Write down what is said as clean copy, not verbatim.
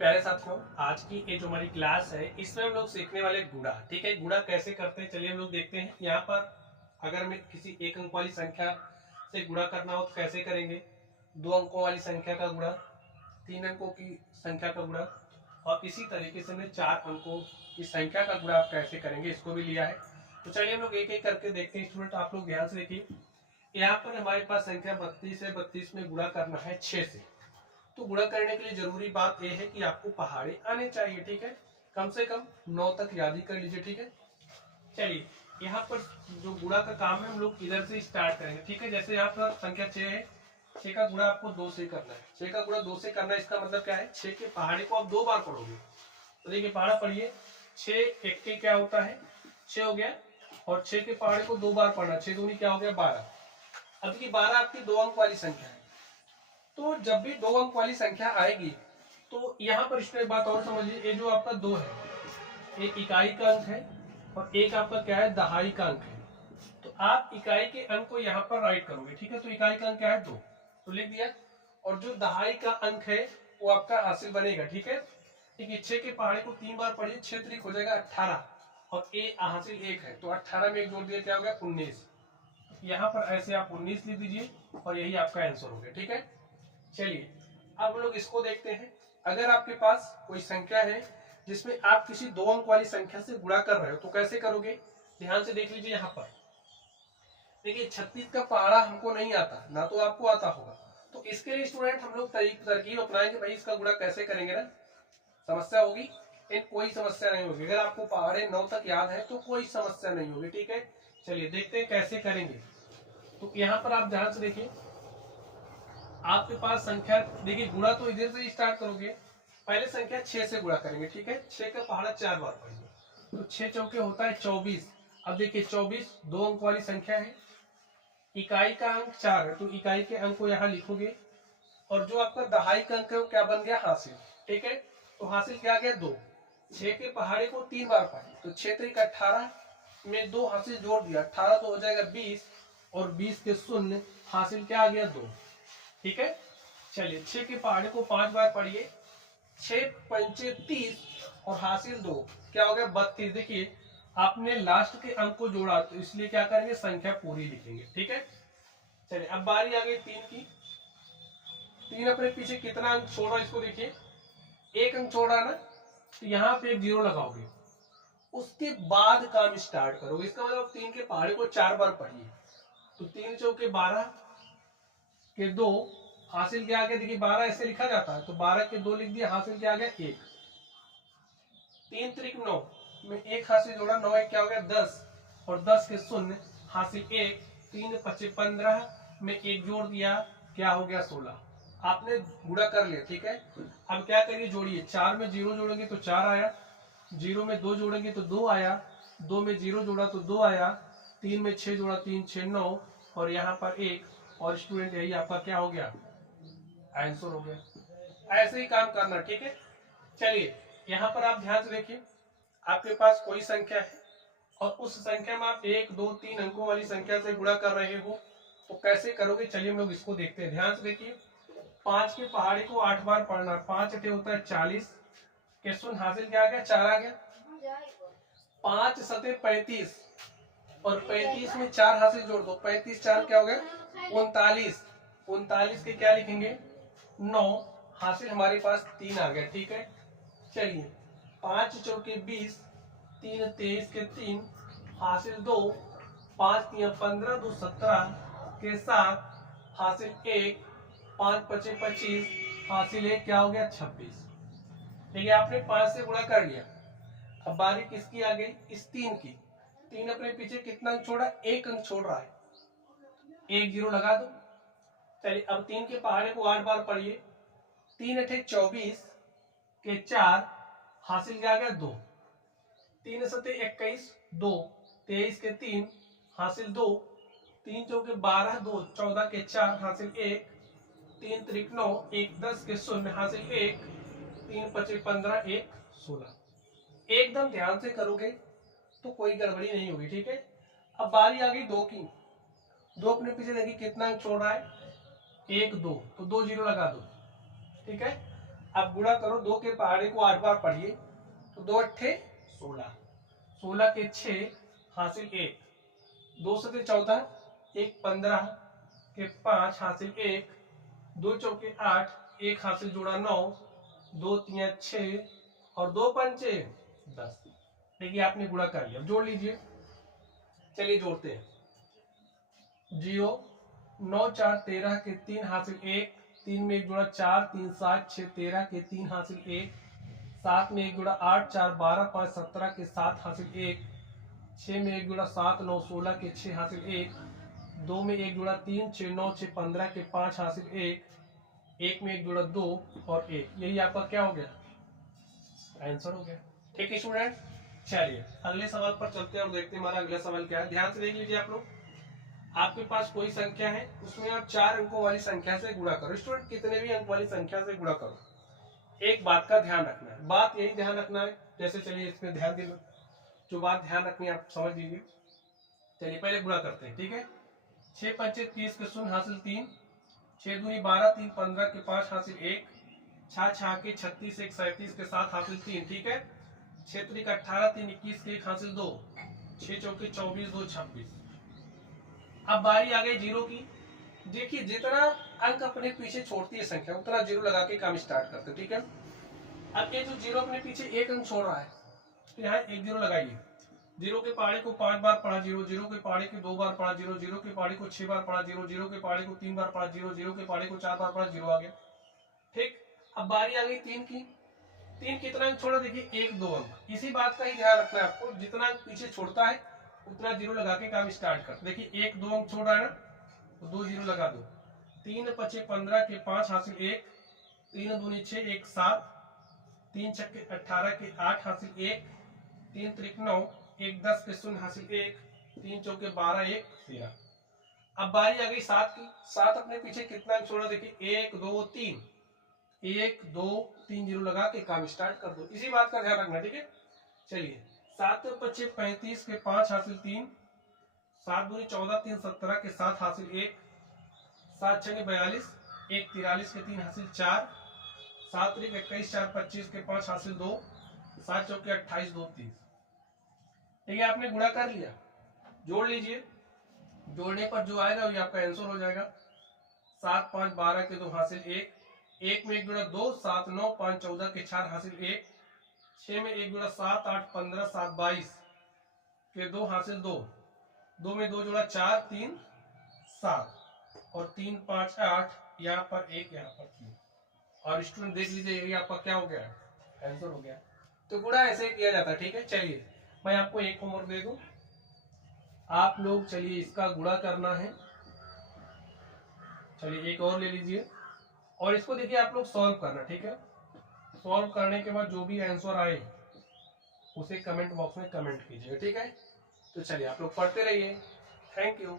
प्यारे साथियों, आज की ये जो हमारी क्लास है इसमें हम लोग सीखने वाले गुणा। ठीक है, गुणा कैसे करते हैं चलिए हम लोग देखते हैं। यहाँ पर अगर हमें किसी एक अंक वाली संख्या से गुणा करना हो तो कैसे करेंगे। दो अंकों वाली संख्या का गुणा, तीन अंकों की संख्या का गुणा, और इसी तरीके से हमने चार अंकों की संख्या का गुणा आप कैसे करेंगे इसको भी लिया है। तो चलिए हम लोग एक एक करके देखते हैं। स्टूडेंट आप लोग ध्यान से देखिए, यहाँ पर हमारे पास संख्या 32 है। 32 में गुणा करना है 6 से। तो गुणा करने के लिए जरूरी बात यह है कि आपको पहाड़े आने चाहिए। ठीक है, कम से कम 9 तक याद ही कर लीजिए। ठीक है, चलिए यहाँ पर जो गुणा का काम है हम लोग इधर से स्टार्ट करेंगे। ठीक है, जैसे यहाँ पर संख्या 6 है, 6 का गुणा आपको 2 से करना है। 6 का गुणा 2 से करना है, इसका मतलब क्या है, 6 के पहाड़े को आप 2 बार पढ़ोगे। तो देखिए पहाड़ा पढ़िए, 6 एक के क्या होता है 6 हो गया, और 6 के पहाड़े को 2 बार पढ़ना, 6 दूनी क्या हो गया 12। अब देखिए 12 आपकी 2 अंक वाली संख्या है। तो जब भी 2 अंक वाली संख्या आएगी तो यहाँ पर इसमें एक बात और समझिए, ये जो आपका 2 है एक इकाई का अंक है, और एक आपका क्या है दहाई का अंक है। तो आप इकाई के अंक को यहाँ पर राइट करोगे। ठीक है, तो इकाई का अंक क्या है 2, तो लिख दिया। और जो दहाई का अंक है वो आपका हासिल बनेगा। ठीक है, ठीक है, 6 के पहाड़े को 3 बार पढ़िए, 6 त्रिक हो जाएगा 18, और ए हासिल 1 है, तो 18 में एक जोड़ दिया क्या हो गया 19। यहाँ पर ऐसे आप 19 लिख दीजिए और यही आपका आंसर हो गया। ठीक है, चलिए अब हम लोग इसको देखते हैं। अगर आपके पास कोई संख्या है जिसमें आप किसी 2 अंक वाली संख्या से गुणा कर रहे हो तो कैसे करोगे, ध्यान से देख लीजिए। यहाँ पर देखिए 36 का पहाड़ा हमको नहीं आता, ना तो आपको आता होगा। तो इसके लिए स्टूडेंट हम लोग तरकीब अपनाएंगे, भाई इसका गुणा कैसे करेंगे ना। समस्या होगी, इन कोई समस्या नहीं होगी। अगर आपको पहाड़े 9 तक याद है तो कोई समस्या नहीं होगी। ठीक है, चलिए देखते हैं कैसे करेंगे। तो यहाँ पर आप ध्यान से देखिए, आपके पास संख्या देखिए, गुणा तो इधर से स्टार्ट करोगे। पहले संख्या 6 से गुणा करेंगे। ठीक है, 6 का पहाड़ा 4 बार पढ़िए, तो 6 चौके होता है 24। अब देखिए 24 2 अंक वाली संख्या है, इकाई का अंक 4 है, तो इकाई के अंक को यहाँ लिखोगे। और जो आपका दहाई का अंक है वो क्या बन गया हासिल। ठीक है, तो हासिल क्या गया 2। 6 के पहाड़े को 3 बार पढ़े, तो 6 त्रिक 18 में 2 हासिल जोड़ दिया, 18 तो हो जाएगा 20, और 20 के शून्य हासिल क्या आ गया 2। ठीक है, चलिए 6 के पहाड़े को 5 बार पढ़िए, 6 पंचे 30, और हासिल 2 क्या हो गया 32। देखिए आपने लास्ट के अंक को जोड़ा, तो इसलिए क्या करेंगे संख्या पूरी लिखेंगे। ठीक है, चलिए अब बारी आ गई 3 की। 3 अपने पीछे कितना अंक छोड़ा इसको देखिए, 1 अंक छोड़ा ना, तो यहाँ पे एक 0 लगाओगे, उसके बाद काम स्टार्ट करोगे। इसका मतलब 3 के पहाड़े को 4 बार पढ़िए, तो 3 चौके 12 के 2 हासिल क्या आ गया, देखिए 12 ऐसे लिखा जाता है, तो 12 के 2 लिख दिया, हासिल क्या आ गया 1। 3 त्रिक 9 में 1 हासिल जोड़ा, 9 एक क्या हो गया 10, और 10 के शून्य हासिल 1। 3 पचे 15 में 1 जोड़ दिया, क्या हो गया 16। आपने गुणा कर लिया। ठीक है, अब क्या करिए जोड़िए, 4 में 0 जोड़ेंगे तो 4 आया, 0 में 2 जोड़ेंगे तो 2 आया, 2 में 0 जोड़ा तो 2 आया, 3 में 6 जोड़ा 3 6 9, और यहाँ पर 1, और स्टूडेंट यही आपका क्या हो गया आंसर हो गया। ऐसे ही काम करना। ठीक है, चलिए यहाँ पर आप ध्यान से देखिए, आपके पास कोई संख्या है और उस संख्या में आप 1 2 3 अंकों वाली संख्या से गुणा कर रहे हो, तो कैसे करोगे चलिए हम लोग इसको देखते हैं। ध्यान से देखिए, 5 के पहाड़े को 8 बार पढ़ना, 5 अठे होता है 40 के शून्य हासिल क्या आ गया 4 आ गया, 5 सते 35, और 35 में 4 हासिल जोड़ दो, 35 4 क्या हो गया 39। 39 के क्या लिखेंगे 9, हासिल हमारे पास 3 आ गया। ठीक है, चलिए 5 चौके 20, 3 23 के 3 हासिल 2, 5 3 15 2 17 के 7 हासिल 1, 5 पचे 25 हासिल 1 क्या हो गया 26। देखिए आपने 5 से गुणा कर लिया। अब बारी किसकी आ गई, इस 3 की। 3 अपने पीछे कितना अंक छोड़ा, 1 अंक छोड़ रहा है, 1 0 लगा दो। चलिए अब 3 के पहाड़े को 8 बार पढ़िए, 3 अठे 24 के 4 हासिल क्या आ गया 2, 3 सते 21 2, 23 के 3 हासिल 2, 3 चौके 12 2 14 के 4 हासिल 1, 3 त्रिक 9 1 10 के शून्य हासिल 1, 3 पचे 15 1 16। एकदम ध्यान से करोगे तो कोई गड़बड़ी नहीं होगी। ठीक है, अब बारी आ गई 2 की। 2 अपने पीछे देखिए कितना अंक छोड़ रहा है 1 2, तो 2 0 लगा दो। ठीक है, अब गुणा करो, 2 के पहाड़े को 8 बार पढ़िए, तो 2 अट्ठे 16, 16 के 6 हासिल 1, 2 सते 14, 1 15 के 5 हासिल 1, 2 चौके 8, 1 हासिल जोड़ा 9, 2 तिया 6 और 2 पंचे 10। देखिए आपने गुणा कर लिया, जोड़ लीजिए। चलिए जोड़ते हैं। 0 9 4 13 के 3 हासिल 1, 3 में 1 जुड़ा 4, 3 7 6 13 के 3 हासिल 1, 7 में 1 जुड़ा 8 4 12 5 17 के 7 हासिल 1, 6 में 1 जुड़ा 7 9 16 के 6 हासिल 1, 2 में 1 जुड़ा 3 6 9 6 15 के 5 हासिल 1, 1 में 1 जुड़ा 2 और 1। यही आपका क्या हो गया, आंसर हो गया। ठीक है स्टूडेंट, चलिए अगले सवाल पर चलते हैं और देखते हैं हमारा अगला सवाल क्या है। ध्यान से देख लीजिए आप लोग। आपके पास कोई संख्या है, उसमें आप 4 अंकों वाली संख्या से गुणा करो। स्टूडेंट कितने भी अंक वाली संख्या से गुणा करो, एक बात का ध्यान रखना है। बात यही ध्यान रखना है, जैसे चलिए इसमें ध्यान दे लो, जो बात ध्यान रखनी है आप समझ लीजिए। चलिए पहले गुणा करते हैं, ठीक है। 6 पंचे 30 के 0 हासिल 3, 6 दूनी 12 3 15 के 5 हासिल 1, 6 6 के 36 1 37 के 7 हासिल 3, ठीक है। 6 त्रिक 18 3 21 के 1 हासिल 2, 6 चौके 24 2 26। अब बारी आ गई जीरो की। देखिए जितना अंक अपने पीछे छोड़ती है संख्या, उतना जीरो लगा के काम स्टार्ट करते हैं, ठीक है। अब ये जो जीरो अपने पीछे एक अंक छोड़ रहा है, तो यहाँ एक जीरो लगाइए। जीरो के पहाड़े को 5 बार पढ़ा जीरो, जीरो के पहाड़े को 2 बार पढ़ा जीरो, जीरो के पहाड़े को 6 बार पढ़ा जीरो, जीरो के पहाड़े को 3 बार पढ़ा जीरो, जीरो के पहाड़े को 4 बार पढ़ा, जीरो आ गया। ठीक, अब बारी आ गई 3 की। 3 कितना अंक छोड़ा, देखिए 1 2 अंक। इसी बात का ही ध्यान रखना है आपको, जितना अंक पीछे छोड़ता है उतना जीरो लगा के काम स्टार्ट कर। देखिए 1 2 अंक छोड़ रहा है ना, तो 2 जीरो लगा दो। 3 पचे 15 के 5 हासिल 1, 3 दूनी 6 1 7, 3 छक्के 18 के 8 हासिल 1, 3 त्रिक 9, 1 10 के 0 हासिल 1, 3 चौके 12 1 13। अब बारी आ गई 7 की। 7 अपने पीछे कितना छोड़ा, देखिए 1 2 3, 1 2 3 जीरो लगा के काम स्टार्ट कर दो। इसी बात का ध्यान रखना, ठीक है। चलिए 7 पचे 35 के 5 हासिल 3, 7 दूनी 14 3 17 के 7 हासिल 1, 7 छः 42, 1 43 के 3 हासिल 4, 7 त्रिक 21 4 25 के 5 हासिल 2, 7 चौके 28 2 30। ठीक है, आपने गुणा कर लिया, जोड़ लीजिए। जोड़ने पर जो आएगा वही आपका आंसर हो जाएगा। 7 5 12 के 2 हासिल 1, 1 में 1 जुड़ा 2, 7 9 5 14 के 4 हासिल 1, 6 में 1 जुड़ा 7 8 15 7 22 के 2 हासिल 2, 2 में 2 जुड़ा 4 3 7 और 3 5 8, यहाँ पर 1 यहाँ पर 3। और स्टूडेंट देख लीजिए ये आपका क्या हो गया, आंसर हो गया। तो गुणा ऐसे किया जाता है, ठीक है। चलिए मैं आपको एक होमवर्क दे दूं, आप लोग चलिए इसका गुणा करना है। चलिए एक और ले लीजिए और इसको देखिए आप लोग सॉल्व करना, ठीक है। सॉल्व करने के बाद जो भी आंसर आए उसे कमेंट बॉक्स में कमेंट कीजिए, ठीक है। तो चलिए आप लोग पढ़ते रहिए। Thank you.